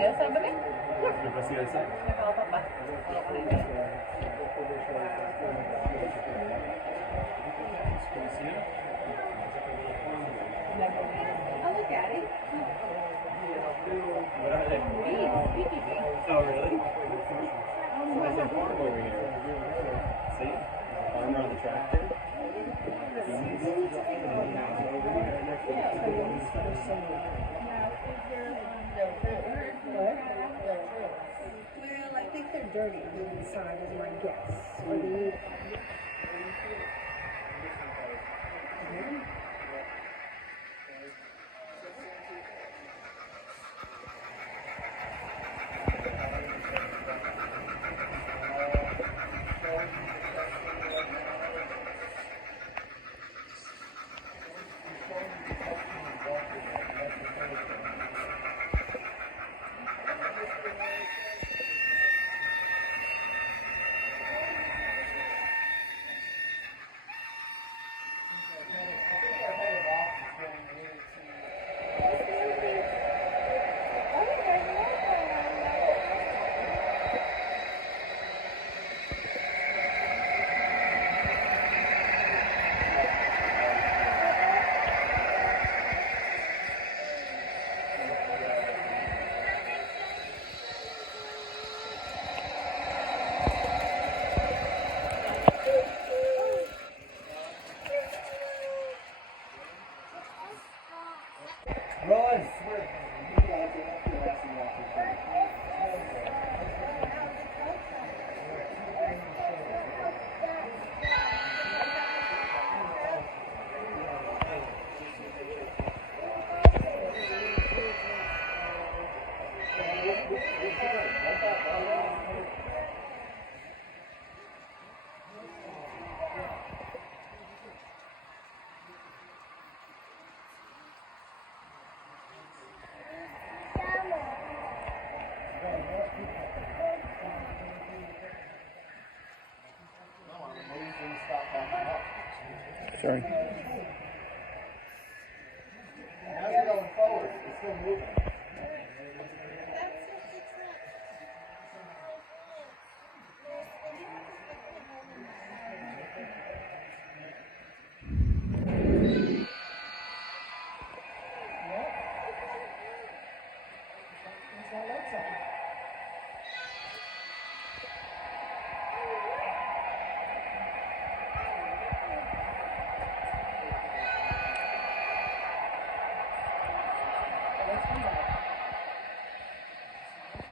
dia sabi Yung pa sila sa? nakaupat ba? I'll look at it. Oh, really? There's a farm over here. See? A farmer on the tractor. Well, I think they're dirty on the inside is my guess. Or the Run! Sorry. Now you're going forward. It's still moving. Let's